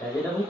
Vegetable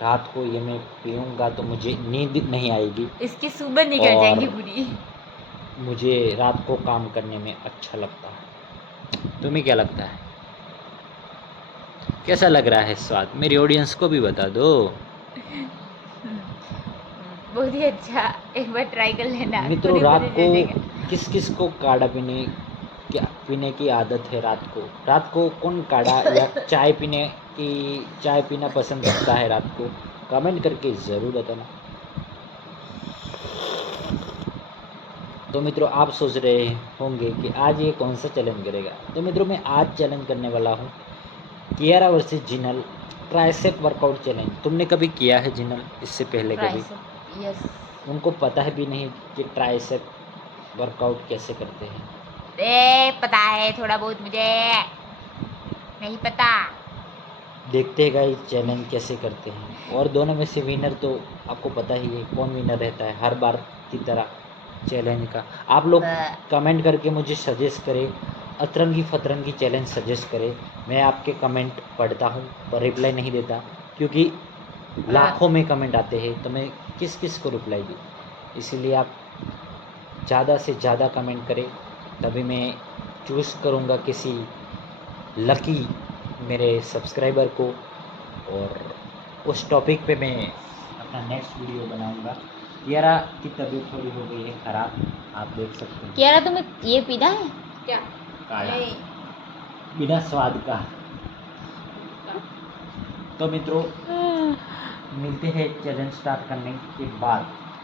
रात को ये मैं पीऊँगा तो मुझे नींद नहीं आएगी, इसकी सुबह निकल जाएंगी पूरी। मुझे रात को काम करने में अच्छा लगता है। तुम्हें क्या लगता है, कैसा लग रहा है स्वाद? मेरी ऑडियंस को भी बता दो। बहुत ही अच्छा, एक बार ट्राई कर लेना, खुद मित्रों, ही रात पता को चल जाएगा। किस किस को काढ़ा पीने की आदत है? रात को कौन काढ़ा या चाय पीना पसंद करता है रात को? कमेंट करके ज़रूर बताना। तो मित्रों, आप सोच रहे होंगे कि आज ये कौन सा चैलेंज करेगा। तो मित्रों, मैं आज चैलेंज करने वाला हूँ Kiara versus Jinal tricep workout challenge. तुमने कभी किया है जिनल इससे पहले? कभी यस। उनको पता है भी नहीं कि ट्राइसेप वर्कआउट कैसे करते हैं। पता है थोड़ा बहुत, मुझे नहीं पता। देखते हैं गाइस चैलेंज कैसे करते हैं, और दोनों में से विनर तो आपको पता ही है कौन विनर रहता है हर बार की तरह चैलेंज का। आप लोग कमेंट करके मुझे सजेस्ट करें, अतरंगी फतरंगी चैलेंज सजेस्ट करें। मैं आपके कमेंट पढ़ता हूँ पर रिप्लाई नहीं देता, क्योंकि लाखों में कमेंट आते हैं तो मैं किस किस को रिप्लाई दूँ। इसीलिए आप ज़्यादा से ज़्यादा कमेंट करें, तभी मैं चूज़ करूँगा किसी लकी मेरे सब्सक्राइबर को, और उस टॉपिक पे मैं अपना नेक्स्ट वीडियो बनाऊँगा। कियारा की तबीयत थोड़ी हो गई है ख़राब, आप देख सकते हैं। कियारा तुम्हें ये पीना है क्या? काढ़ा बिना स्वाद का। तो मित्रों मिलते हैं चैलेंज स्टार्ट करने के बाद।